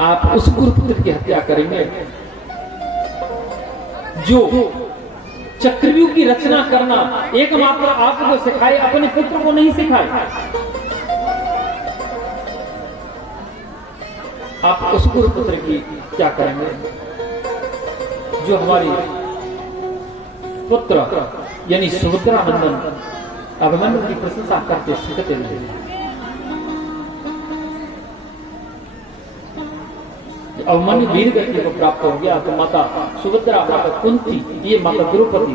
आप उस गुरुपुत्र की हत्या करेंगे जो चक्रव्यूह की रचना करना एकमात्र आपको सिखाए, अपने पुत्र को नहीं सिखाए। आप उस गुरुपुत्र की क्या करेंगे जो हमारी पुत्र यानी सुभद्रा नंदन अभिमन्यु की प्रशंसा करते सीखते नहीं। अभिमन्यु वीर गति को प्राप्त हो गया तो माता सुभद्रा, माता कुंती, ये माता द्रौपदी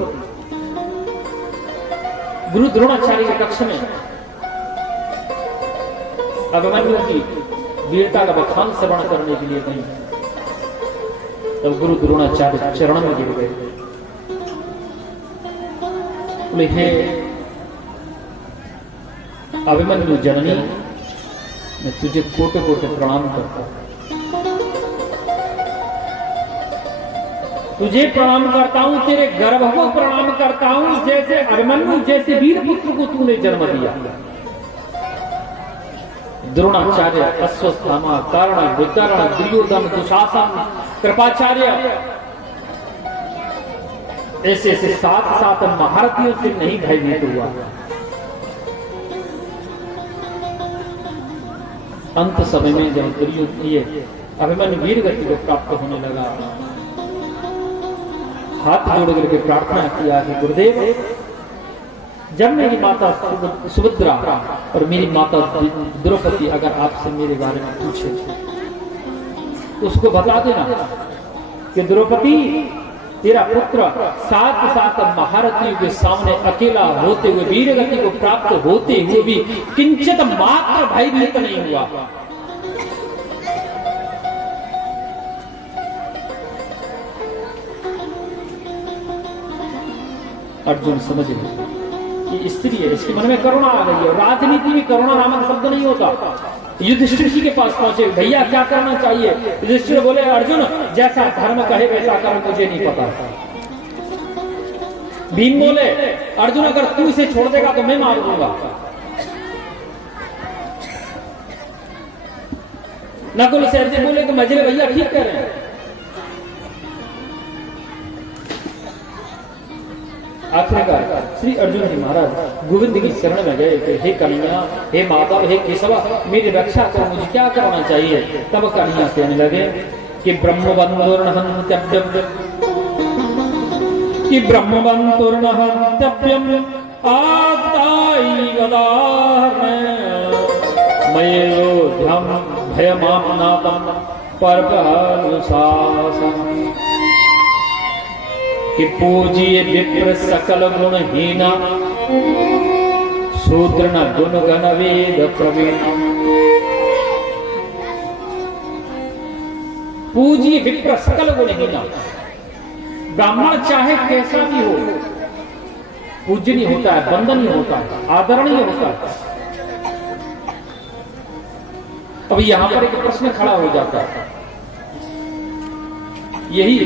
गुरु द्रोणाचार्य के कक्ष में अभिमन्यु की वीरता का बखान श्रवण करने के लिए गई। तब गुरु द्रोणाचार्य चरण में गिर गए। बोले हे अभिमन्यु जननी, मैं तुझे कोटे कोटे प्रणाम करता हूं, तुझे प्रणाम करता हूं, तेरे गर्भ को प्रणाम करता हूं, जैसे अभिमन्यु जैसे वीर पुत्र को तूने जन्म दिया। द्रोणाचार्य, अश्वत्थामा, कर्ण, वितरण, दुर्योधन, दुशासन, कृपाचार्य, ऐसे ऐसे सात महारथियों से नहीं भयभीत हुआ। अंत समय में जब दुर्योधन किए अभिमन्यु वीर गति को प्राप्त होने लगा, हाथ जोड़ करके प्रार्थना किया कि गुरुदेव, जब मेरी माता सुभद्रा और मेरी माता द्रौपदी अगर आपसे मेरे बारे में पूछे तो उसको बता देना कि द्रौपदी, तेरा पुत्र सात महारथियों के सामने अकेला होते हुए, वीर गति को प्राप्त होते हुए भी किंचित मात्र भयभीत नहीं हुआ। अर्जुन समझ गए कि स्त्री है, इसके मन में करुणा आ गई है। राजनीति में करुणा नामक शब्द नहीं होता। युधिष्ठिर जी के पास पहुंचे, भैया क्या करना चाहिए? युधिष्ठिर बोले, अर्जुन जैसा धर्म कहे वैसा कर, मुझे नहीं पता। भीम बोले, अर्जुन अगर तू इसे छोड़ देगा तो मैं मार दूंगा। नकुल सहदेव बोले कि मजरे भैया ठीक कह रहे हैं। आखिरकार श्री अर्जुन जी महाराज गोविंद की शरण में गए कि हे कन्हैया, हे माधव, हे केशव, मेरी रक्षा करो, मुझे क्या करना चाहिए? तब कन्हैया कहने लगे कि ब्रह्मवन्तुर्नहन्त्यप्यम् आत्तायि मयेयोध्यं भयमाप्नातं परपनुशासनम् कि पूजिए विप्र सकल गुणहीना, शूद्र न गुण गण वेद प्रवीण। पूजिए विप्र सकल गुणहीना, ब्राह्मण चाहे कैसा भी हो, पूजनीय होता है, वंदनीय होता है, आदरणीय होता है। अब यहां पर एक प्रश्न खड़ा हो जाता है, यही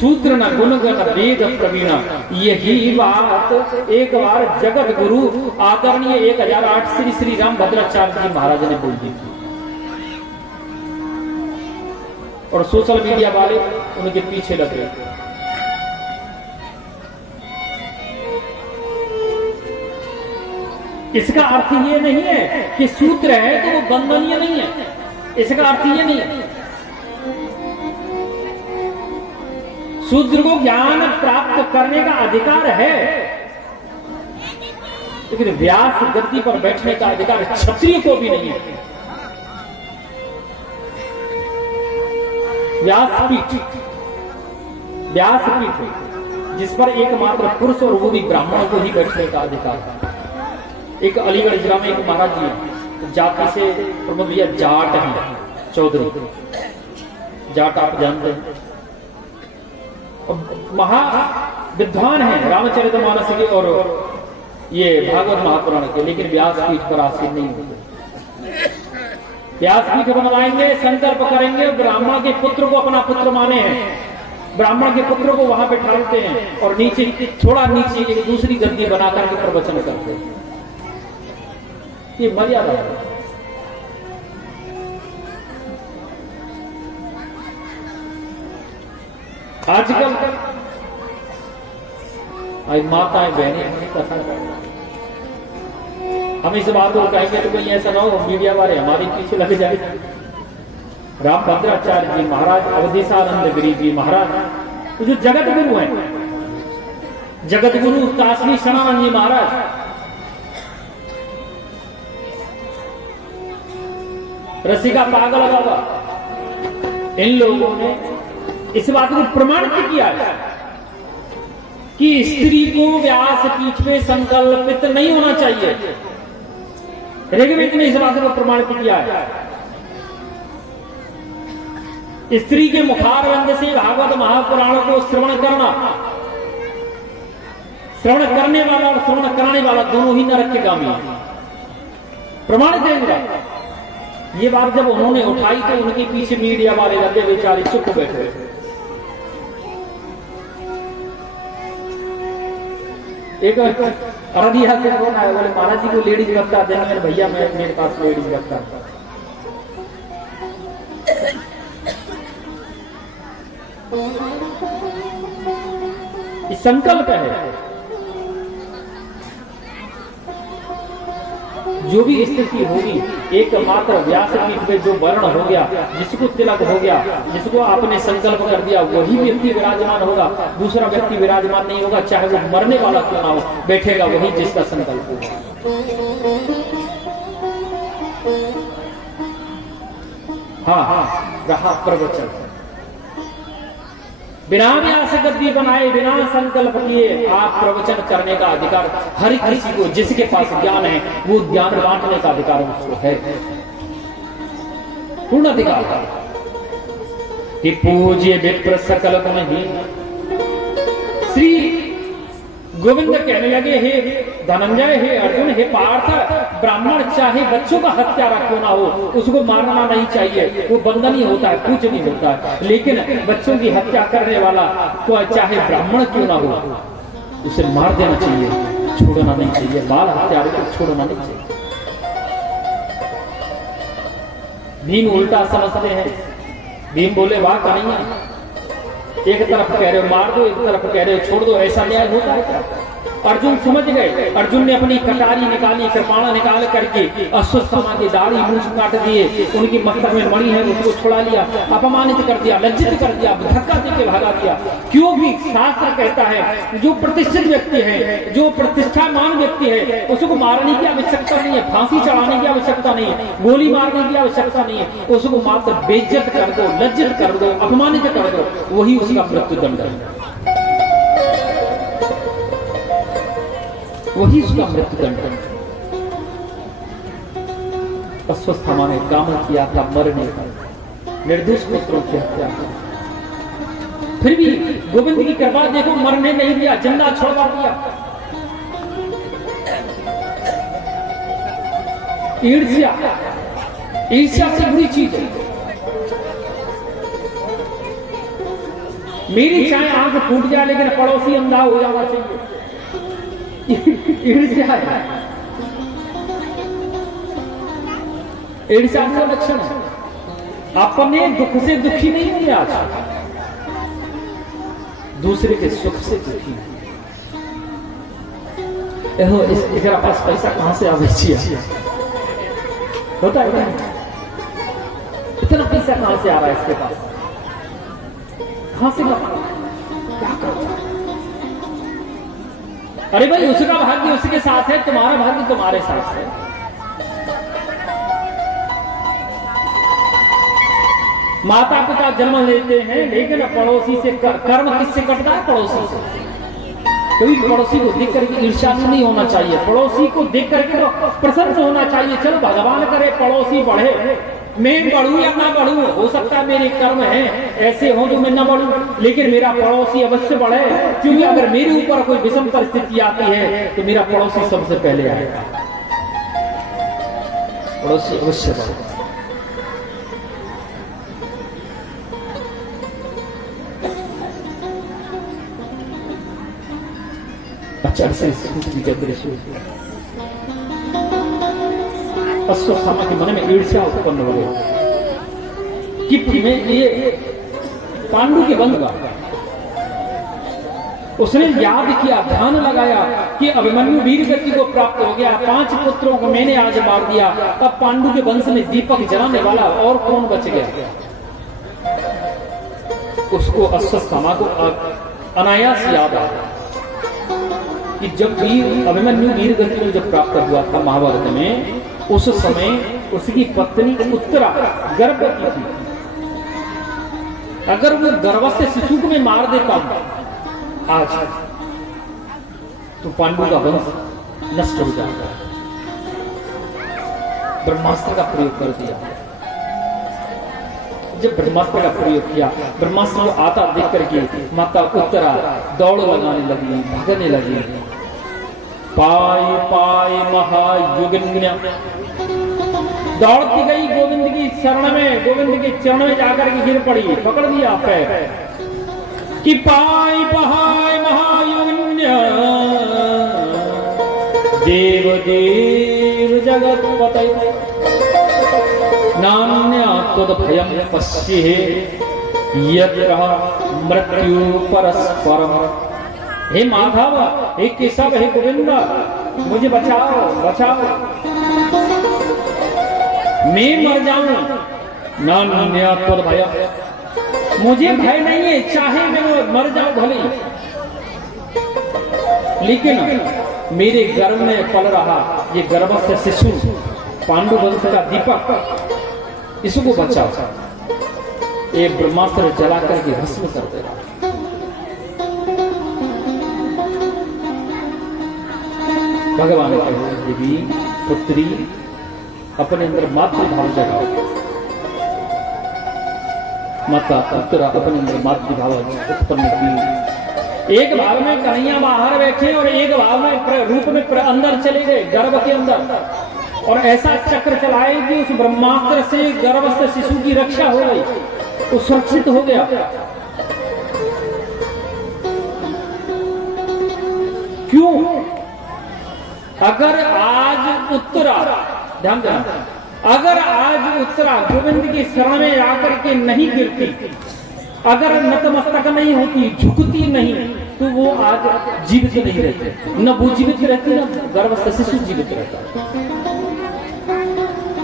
शूद्र न गुण गण वेद प्रवीणा, यही बात एक बार जगत गुरु आदरणीय 1008 श्री राम भद्राचार्य जी महाराज ने बोल दी थी, और सोशल मीडिया वाले उनके पीछे लगे। इसका अर्थ ये नहीं है कि शूद्र है तो वो वंदनीय नहीं है, इसका अर्थ ये नहीं है। शूद्र को ज्ञान प्राप्त करने का अधिकार है, लेकिन व्यास गद्दी पर बैठने का अधिकार क्षत्रिय को भी नहीं है। व्यासपीठ है जिस पर एकमात्र पुरुष और वो भी ब्राह्मणों को ही बैठने का अधिकार है। एक अलीगढ़ जिला में एक महाराज जी जाति से प्रमुख भैया जाट हैं, चौधरी जाट, आप जानते हैं, महा विद्वान है रामचरितमानस के और ये भागवत महापुराण के, लेकिन व्यासपीठ पर आसीन नहीं होते। व्यासपीठ पर बनाएंगे, संकल्प करेंगे, ब्राह्मण के पुत्र को अपना पुत्र माने हैं, ब्राह्मण के पुत्र को वहां बैठाते हैं और नीचे थोड़ा नीचे एक दूसरी गद्दी बनाकर के प्रवचन करते हैं। ये मर्यादा है। आजकल आज माताएं बहनें कथा हम इस बात को कहेंगे तो कहीं ऐसा ना हो मीडिया वाले हमारे पीछे लग जाए। रामभद्राचार्य जी महाराज, अवधेशानंद गिरी जी महाराज, तो जो जगत गुरु हैं, जगत गुरु काशी सनातन जी महाराज, रसिका पागल बाबा, इन लोगों ने इस बात को प्रमाणित किया है कि स्त्री को व्यास पीठ पे संकल्पित नहीं होना चाहिए। ऋग्वेद ने इस बात को प्रमाणित किया है। स्त्री के मुखारविंद से भागवत महापुराण को श्रवण करना, श्रवण करने वाला और श्रवण कराने वाला दोनों ही नरक के गामी है। प्रमाणित है। ये बात जब उन्होंने उठाई तो उनके पीछे मीडिया वाले लगे, बेचारे चुप बैठे। एक अरदिया से फोन आया, बोले महाराज जी को लेडीज रखता देंगे। भैया मैं मेरे पास लेडीज रखता। संकल्प है। जो भी स्थिति होगी, एकमात्र व्यास पीठ पे जो वर्ण हो गया, जिसको तिलक हो गया, जिसको आपने संकल्प कर दिया, वही व्यक्ति विराजमान होगा। दूसरा व्यक्ति विराजमान नहीं होगा, चाहे वो मरने वाला क्यों ना हो, बैठेगा वही जिसका संकल्प होगा। हाँ, रहा प्रवचन। बिना व्यास गद्दी बनाए, बिना संकल्प किए आप प्रवचन करने का अधिकार हर किसी को, जिसके पास ज्ञान है वो ज्ञान बांटने का अधिकार उसको है, पूर्ण अधिकार। कि पूज्य विप्र सकल गुण ही। श्री गोविंद कहने लगे, हे धनंजय, हे अर्जुन, हे पार्थ, ब्राह्मण चाहे बच्चों का हत्यारा क्यों ना हो, उसको मारना नहीं चाहिए। वो बंधन होता है, कुछ नहीं होता है। लेकिन बच्चों की हत्या करने वाला तो चाहे ब्राह्मण क्यों ना हो, उसे मार देना चाहिए, छोड़ना नहीं चाहिए। बाल हत्यारे को छोड़ना नहीं चाहिए। भीम उल्टा समझते हैं। भीम बोले, वाह कन्हैया, एक तरफ कह रहे हो मार दो, एक तरफ कह रहे हो छोड़ दो, ऐसा न्याय होता है क्या? अर्जुन समझ गए। अर्जुन ने अपनी कटारी निकाली, कृपाणा निकाल करके अश्वत्थामा की दाढ़ी मूंछ काट दिए, उनकी मस्तक में मणि है उसको छुड़ा लिया, अपमानित कर दिया, लज्जित कर दिया, धक्का देके भगा दिया। क्यों भी शास्त्र कहता है जो प्रतिष्ठित व्यक्ति है, जो प्रतिष्ठामान व्यक्ति है, उसको मारने की आवश्यकता नहीं है, फांसी चढ़ाने की आवश्यकता नहीं है, गोली मारने की आवश्यकता नहीं है। उसको मात्र बेइज्जत कर दो, लज्जित कर दो, अपमानित कर दो, वही उसका मृत्युदंड है, वही उसका मृत्युदंड है। अश्वत्थामा ने काम किया था मरने का, निर्दोष पुत्रों की हत्या। फिर भी गोविंद की कृपा देखो, मरने नहीं दिया, जिंदा छोड़वा दिया। ईर्ष्या, ईर्ष्या से बुरी चीज है। मेरी चाहे आंख फूट जाए लेकिन पड़ोसी अंधा हो जाना चाहिए, ईर्ष्या है। ईर्ष्या का लक्षण है। अपने दुख से दुखी नहीं होंगे आज, दूसरे के सुख से दुखी। इसके पास पैसा कहां से आवे होता है, इतना पैसा कहां से आ रहा है इसके पास, कहां से क्या करता? अरे भाई, उसका भाग्य उसके साथ है, तुम्हारा भाग्य तुम्हारे साथ है। माता पिता जन्म लेते हैं, लेकिन पड़ोसी से कर्म किससे कटता है? पड़ोसी से। कभी पड़ोसी को देख करके ईर्ष्या नहीं होना चाहिए, पड़ोसी को देख करके तो प्रसन्न होना चाहिए। चलो भगवान करे पड़ोसी बढ़े, मैं बढ़ूं या ना बढ़ूं, हो सकता है मेरे कर्म हैं ऐसे हो जो मैं ना बढ़ूं, लेकिन मेरा पड़ोसी अवश्य बढ़े, क्योंकि अगर मेरे ऊपर कोई विषम परिस्थिति आती है तो मेरा पड़ोसी सबसे पहले आएगा, पड़ोसी अवश्य बढ़े। अच्छा से अश्वत्थामा के मन में ईर्ष्या उत्पन्न हो गई कि मैं ये पांडु के बंधुआ उसने याद किया, ध्यान लगाया कि अभिमन्यु वीर गति को प्राप्त हो गया, 5 पुत्रों को मैंने आज मार दिया, अब पांडु के वंश में दीपक जलाने वाला और कौन बच गया। उसको अश्वत्थामा को अनायास याद आया कि जब अभिमन्यु वीर गति में जब प्राप्त हुआ था महाभारत में, उस समय उसकी पत्नी उत्तरा गर्भवती थी। अगर वो गर्भस्थ शिशु को मैं मार देता आज, तो पांडु का वंश नष्ट हो जाएगा। ब्रह्मास्त्र का प्रयोग कर दिया। जब ब्रह्मास्त्र का प्रयोग किया, ब्रह्मास्त्र को आता देख करके माता उत्तरा दौड़ लगाने लगी, भागने लगी। पाय पाय महायुगिन्या दौड़ती गई गोविंद की शरण में, गोविंद के चरण में जाकर के गिर पड़ी, पकड़ दिया पैर कि पाय पाय महायुगिन्या देव देव जगत पतये नान्या तद भयं पश्ये यत्र मृत्यु परस्परम। हे माधव, हे केशव, हे गोविंद, मुझे बचाओ बचाओ, मैं मर जाऊं। नान्या तद भयं, मुझे भय नहीं है, चाहे मैं मर जाऊं भले, लेकिन मेरे गर्भ में पल रहा ये गर्भस्थ शिशु पांडु वंश का दीपक, इसको बचाओ। ये ब्रह्मास्त्र जला करके भस्म कर देगा। भगवान कहे देवी पुत्री अपने अंदर मातृभाव जगाओ। माता उत्तरा अपने अंदर मातृभाव उत्पन्न की। एक भाव में कन्हैया बाहर बैठे और एक भाव में रूप में अंदर चले गए गर्भ के अंदर, और ऐसा चक्र चलाए कि उस ब्रह्मास्त्र से गर्भस्थ शिशु की रक्षा हो गई, वो सुरक्षित हो गया। क्यों? अगर आज उत्तरा, ध्यान देना, अगर आज उत्तरा गोविंद की शरण में आकर के नहीं गिरती, अगर नतमस्तक नहीं होती, झुकती नहीं, तो वो आज जीवित नहीं रहते। न वो जीवित रहती, न गर्भस्थ शिशु जीवित रहता।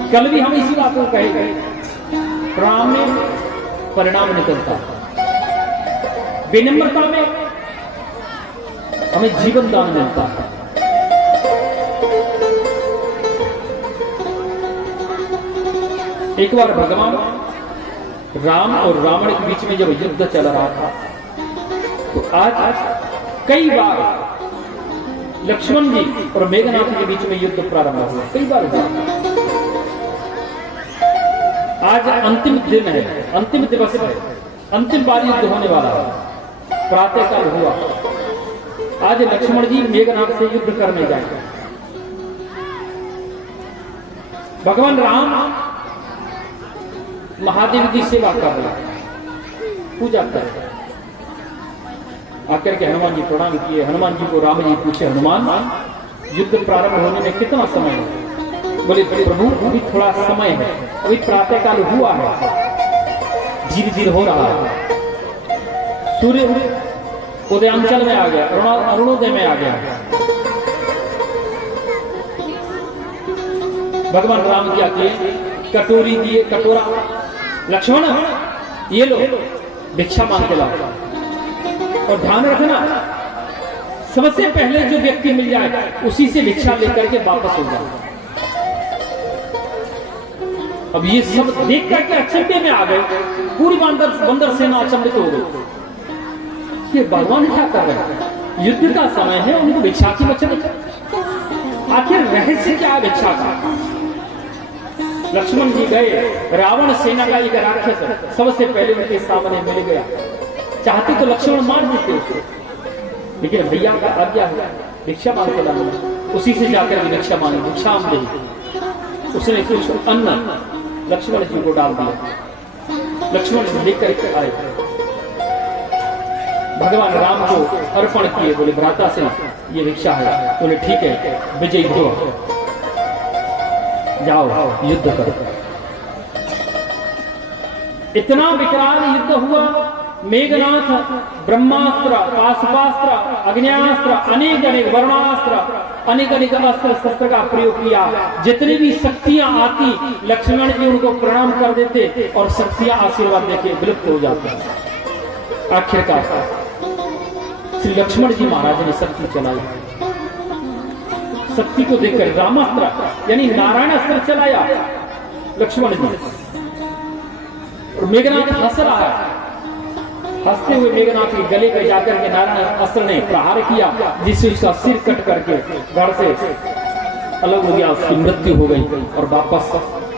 कल भी हम इसी बात को कहेंगे, प्राण में परिणाम निकलता, विनम्रता में हमें जीवन दान मिलता है। एक बार भगवान राम और रावण के बीच में जब युद्ध चल रहा था, तो आज कई बार लक्ष्मण जी और मेघनाथ के बीच में युद्ध प्रारंभ हुआ, कई बार हुआ। आज अंतिम दिन है, अंतिम दिवस है, अंतिम बार युद्ध होने वाला है। प्रातः काल हुआ, आज लक्ष्मण जी मेघनाथ से युद्ध करने जाएंगे। भगवान राम महादेव की सेवा कर रहे हैं, पूजा कर रहे हैं। आकर के हनुमान जी प्रणाम किए। हनुमान जी को राम जी पूछे, हनुमान युद्ध प्रारंभ होने में कितना समय है? बोले प्रभु अभी थोड़ा समय है, अभी प्रातः काल हुआ है, धीरे धीरे हो रहा है। सूर्य उदयांचल में आ गया, अरुणोदय में आ गया। भगवान राम क्या किए? कटोरी दिए, कटोरा, लक्ष्मण ये लो, भिक्षा मांग के लाओ। और ध्यान रखना, सबसे पहले जो व्यक्ति मिल जाए उसी से भिक्षा लेकर के वापस हो जाए। अब ये सब देख करके अचंभे में आ गए, पूरी बंदर सेना अचंभित हो गई। ये भगवान क्या कर रहे हैं? युद्ध का समय है, उनको भिक्षा की वचन, आखिर रहस्य क्या भिक्षा का? लक्ष्मण जी गए, रावण सेना का एक राक्षस सबसे पहले उनके सामने मिल गया। चाहते तो लक्ष्मण मार देते उसको, लेकिन भैया का आज्ञा हुआ, भिक्षा मांग के लाना। उसी से जाकर भिक्षा मांगी, भिक्षा दे। उसने कुछ अन्न लक्ष्मण जी को डाल दिया। लक्ष्मण जी लेकर के आए, भगवान राम को अर्पण किए। बोले भ्राता से ये भिक्षा है। बोले ठीक है, विजयी हो जाओ, युद्ध करो। इतना विकराल युद्ध हुआ मेघनाथ ब्रह्मास्त्र, पाशुपास्त्र, अग्न्यास्त्र, अनेक अनेक वर्णास्त्र, अनेक अनेक अस्त्र शस्त्र का प्रयोग किया। जितनी भी शक्तियां आती लक्ष्मण जी उनको प्रणाम कर देते और शक्तियां आशीर्वाद देके विलुप्त हो जाती। आखिरकार श्री लक्ष्मण जी महाराज ने शक्ति चलाई। शक्ति को देखकर रामास्त्र यानी नारायण अस्त्र चलाया लक्ष्मण जी। और मेघनाथ हंस रहा है। हंसते हुए मेघनाथ के गले पे जाकर के नारायण अस्त्र ने प्रहार किया, जिससे उसका सिर कट करके घर से अलग हो गया, उसकी मृत्यु हो गई और वापस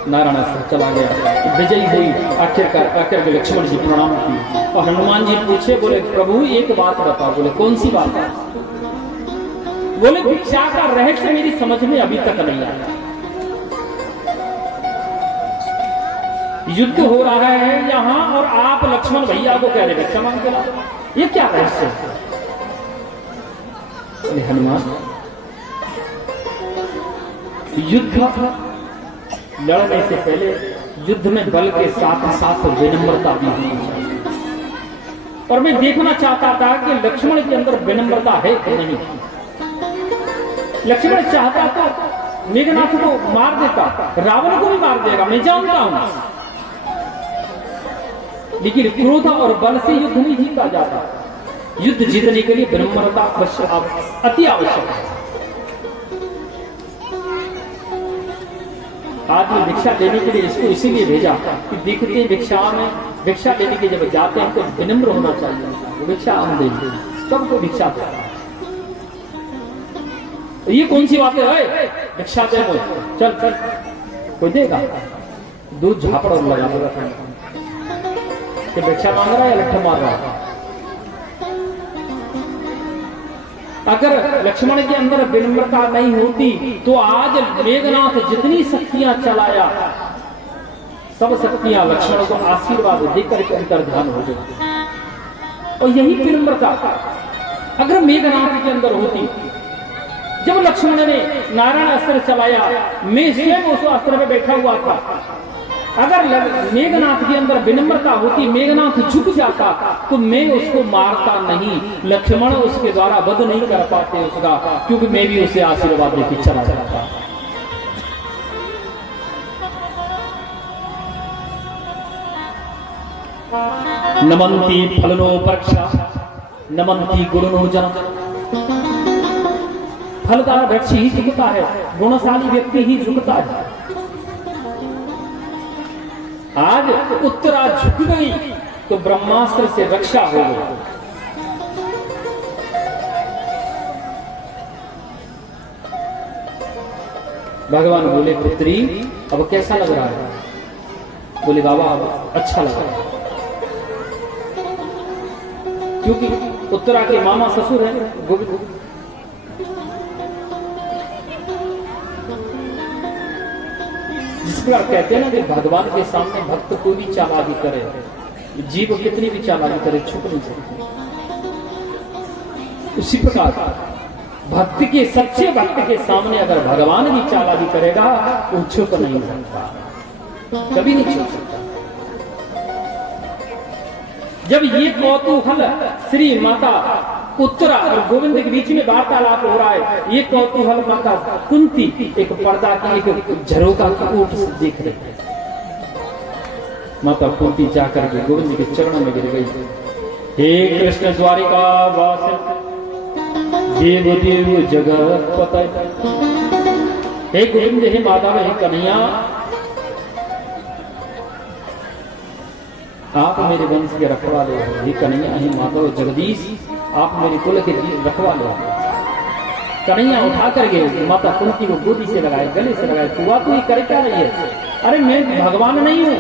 नारायण अस्त्र चला गया। विजयी हुई। आखिर के लक्ष्मण जी प्रणाम किए और हनुमान जी पूछे, बोले प्रभु एक बात बताओ। बोले कौन सी बात है? बोले भिक्षा का रहस्य मेरी समझ में अभी तक नहीं आया। युद्ध हो रहा है यहाँ और आप लक्ष्मण भैया को कह रहे भिक्षा मांग के लाओ, ये क्या रहस्य है? हनुमान, युद्ध लड़ने से पहले युद्ध में बल के साथ साथ विनम्रता भी होनी चाहिए। और मैं देखना चाहता था कि लक्ष्मण के अंदर विनम्रता है कि नहीं। लक्ष्मण चाहता तो मेघनाथ को मार देता, रावण को भी मार देगा, मैं जानता हूं, लेकिन क्रोध और बल से युद्ध नहीं जीता जाता। युद्ध जीतने के लिए विनम्रता अति आवश्यक है। आज में भिक्षा लेने के लिए इसको इसीलिए भेजा कि देखते हैं भिक्षा लेने के जब जाते हैं तो विनम्र होना चाहिए। भिक्षा हम देंगे, सबको भिक्षा देता है। ये कौन सी बात है? भिक्षा दे, चल चल, कोई देगा? दूध झापड़ और लगा देगा कि भिक्षा मांग रहा है या लट्ठा मार रहा है। अगर लक्ष्मण के अंदर विनम्रता नहीं होती तो आज मेघनाथ जितनी शक्तियां चलाया सब शक्तियां लक्ष्मण को आशीर्वाद देकर के अंतर ध्यान हो गई। और यही विनम्रता अगर मेघनाथ के अंदर होती, जब लक्ष्मण ने नारायण अस्त्र चलाया, मैं स्वयं उस अस्त्र में बैठा हुआ था, अगर मेघनाथ के अंदर विनम्रता होती, मेघनाथ झुक जाता तो मैं उसको मारता नहीं, लक्ष्मण उसके द्वारा वध नहीं कर पाते उसका, क्योंकि मैं भी उसे आशीर्वाद देकर चला जाता। नमन्ति फलनो वृक्षा नमन्ति गुणनो जन। फलदार वृक्ष ही झुकता है, गुणशाली व्यक्ति ही झुकता है। आज उत्तरा झुक गई तो ब्रह्मास्त्र से रक्षा हो गई। भगवान बोले पुत्री अब कैसा लग रहा है? बोले बाबा अब अच्छा लग रहा है, क्योंकि उत्तरा के मामा ससुर है गोविंद। जिस पर कहते हैं ना कि भगवान के सामने भक्त कोई भी चालाकी करे, जीव कितनी भी चालाकी करे, छुप नहीं सकती। उसी प्रकार भक्त के सच्चे भक्त के सामने अगर भगवान भी चालाकी करेगा तो छुप नहीं सकता, कभी नहीं छुप सकता। जब ये कौतूहल श्री माता उत्तरा और गोविंद के बीच में वार्तालाप हो रहा है, ये कौतूहल माता कुंती एक पर्दा की एक झरोका की ओट से देख रही है। माता कुंती जाकर के गोविंद के चरणों में गिर गई। हे कृष्ण द्वारिका वास देव देव जगत पतय, हे गोविंद, हे माधव, हे कन्हैया, आप मेरे वंश के रखवाले हो। हे कन्हैया, हे माधव, जगदीश, आप मेरे कुल के रखवाले हो। कन्हैया उठा कर गए, माता कुंती को गोदी से लगाए, गले से लगाए। तू ये करे क्या रही है? अरे मैं भगवान नहीं हूँ,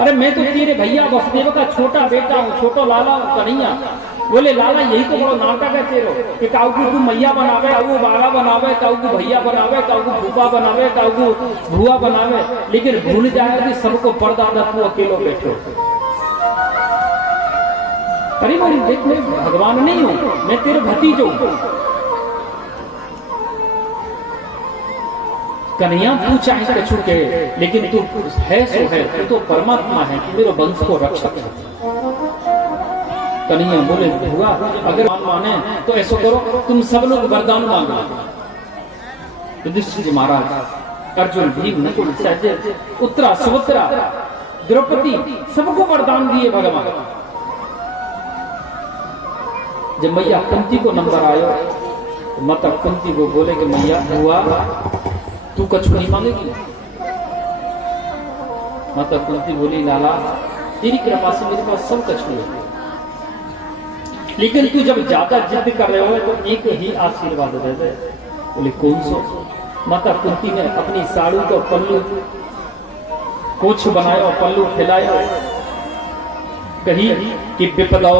अरे मैं तो तेरे भैया वसुदेव का छोटा बेटा हूँ, छोटा लाला हूँ। कन्हैया बोले लाला यही तो बड़ा नाटक है तेरो कि काऊ को मैया बनावे, काऊ बाला बनावे, काऊ को भैया बनावे, काऊ को भूपा बनावे, काऊ को भुआ बनावे, लेकिन भूल जाए कि सबको परदादा तू अकेलो बैठो। अरे मेरी देख, मैं भगवान नहीं हूं, मैं तेरे भतीजो हूं। कन्हैया तू चाहे कर छूटे, लेकिन तू है सो है, तू तो परमात्मा है, तू मेरे वंश को रक्षक है। कन्हैया बोले हुआ अगर माने तो ऐसा करो तुम सब लोग वरदान मांगो। युधिष्ठिर जी महाराज, अर्जुन, भीम, नकुल, सहदेव, उत्तरा, सुभद्रा, द्रौपदी सबको वरदान दिए भगवान। जब मैया कुंती को नंबर आयो तो माता कुंती को बोले कि मैया हुआ तू कछु नहीं मांगेगी। माता कुंती बोली लाला तेरी कृपा से मेरे पास सब कछु है, लेकिन तू जब ज्यादा जिद कर रहे हो तो एक ही आशीर्वाद दे दे। बोले कौन सो? माता कुंती ने अपनी साड़ू को पल्लू कोछ बनाया, पल्लू फैलाया, कही कि विपदो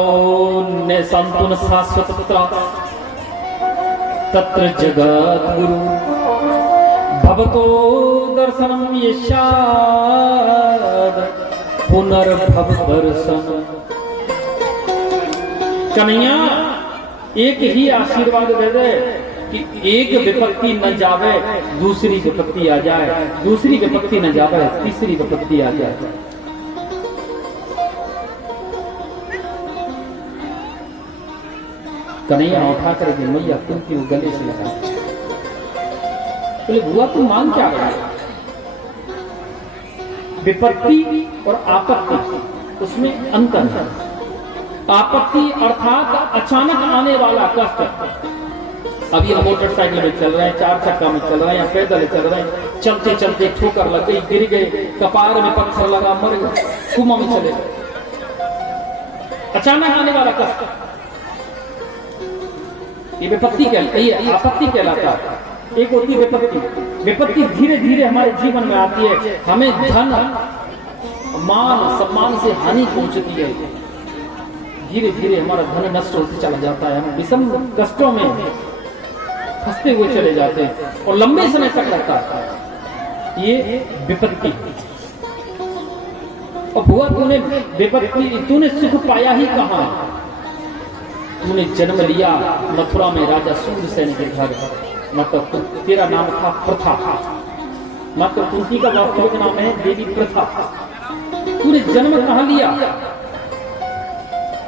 ने संतुन शाश्वत तत्र जगत गुरु भवतो दर्शनम यशाद पुनर्भव दर्शन। कन्हैया एक ही आशीर्वाद दे दे कि एक विपत्ति न जावे दूसरी विपत्ति आ जाए, दूसरी विपत्ति न जावे तीसरी विपत्ति आ जाए। कन्हैया उठा करके मैया कुंती को गले से लगा, बोले बुआ तुम मांग क्या रहे? विपत्ति और आपत्ति उसमें अंतर है। आपत्ति अर्थात अचानक आने वाला कष्ट। अभी हम मोटरसाइकिल में चल रहे हैं, चार चक्का में चल रहे हैं, पैदल चल रहे हैं, चलते चलते ठोकर लग गई, गिर गए, कपार में पत्थर लगा, मर गए, कुआं में चले गए। अचानक आने वाला कष्ट ये विपत्ति कहलाती है, आपत्ति कहलाता है। एक होती विपत्ति, विपत्ति धीरे धीरे हमारे जीवन में आती है, हमें धन मान सम्मान से हानि पहुंचती है, धीरे धीरे हमारा धन नष्ट होते चला जाता है, हम विषम कष्टों में फंसते हुए चले जाते हैं और लंबे समय तक रहता है ये विपत्ति। और बुआ तूने विपत्ति, तूने सुख पाया ही कहां? तूने जन्म लिया मथुरा में राजा सूरसेन के घर, मतलब तेरा नाम था प्रथा, मतलब कुंती का वास्तविक नाम है देवी प्रथा। तूने जन्म कहां लिया?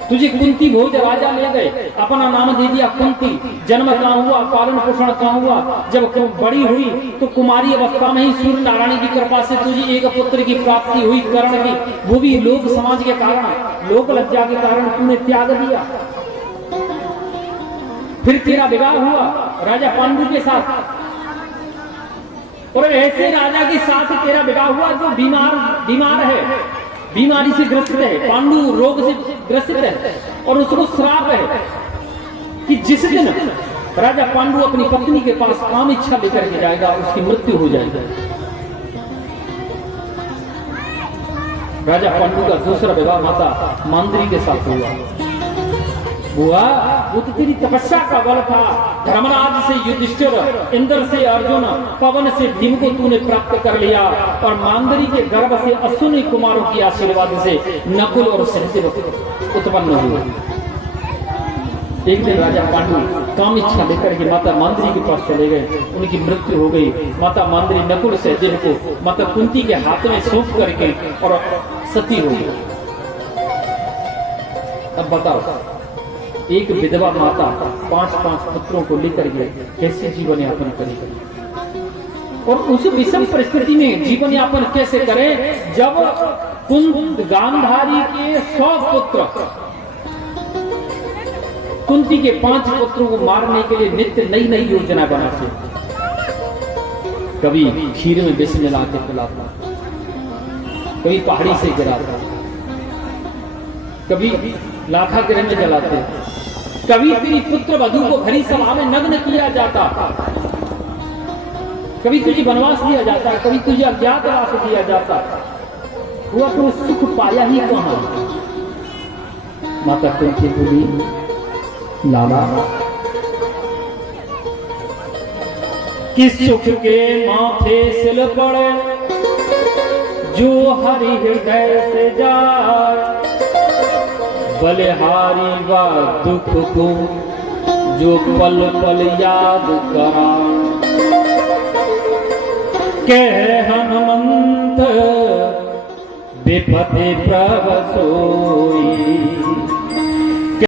तुझे कुंती भोज राजा ले गए, अपना नाम दे दिया कुंती। जन्म कहां हुआ, पालन पोषण कहां हुआ? जब बड़ी हुई तो कुमारी अवस्था में ही सूर्य नारायण की कृपा से तुझे एक पुत्र की प्राप्ति हुई, कर्ण की, वो भी लोक समाज के कारण, लोक लज्जा के कारण तूने त्याग दिया। फिर तेरा विवाह हुआ राजा पांडु के साथ, और ऐसे राजा के साथ तेरा विवाह हुआ जो बीमार है, बीमारी से ग्रसित है, पांडु रोग से ग्रसित है, और उसको श्राप है कि जिस दिन राजा पांडु अपनी पत्नी के पास काम इच्छा लेकर के जाएगा उसकी मृत्यु हो जाएगी। राजा पांडु का दूसरा विवाह माता मांद्री के साथ हुआ। बुआ वो तो तेरी तपस्या का बल था, धर्मराज से युधिष्ठिर, इंद्र से अर्जुन, पवन से भीम को तूने प्राप्त कर लिया, और मांदरी के गर्भ से अश्विनी कुमारों की आशीर्वाद से नकुल और सहदेव उत्पन्न हुए। एक दिन राजा पांडु काम इच्छा लेकर के माता मांदरी के पास चले गए, उनकी मृत्यु हो गई। माता मांदरी नकुल सहदेव को माता कुंती के हाथ में सौंप करके और सती हो गई। अब बताओ एक विधवा माता 5-5 पुत्रों को लेकर के कैसे जीवन यापन करेगी, और उस विषम परिस्थिति में जीवन यापन कैसे करे जब कुंती गांधारी के 100 पुत्र कुंती के 5 पुत्रों को मारने के लिए नित्य नई नई योजना बनाते, कभी खीर में विष मिला के पिलाता, कभी पहाड़ी से गिराता, कभी लाखा गृह में जलाते, कभी तेरी पुत्र वधू को घरी सभा में नग्न किया जाता, कभी तुझे वनवास दिया जाता, कभी तुझे अज्ञातवास दिया जाता। हुआ तो सुख पाया ही कहां? माता कुंती बोली लाला किस सुख के माथे सिल पड़े जो हरि हृदय से जाए, बलिहारी व दुख को जो पल पल याद करा, कह हनुमंत विपति प्रभ सोई,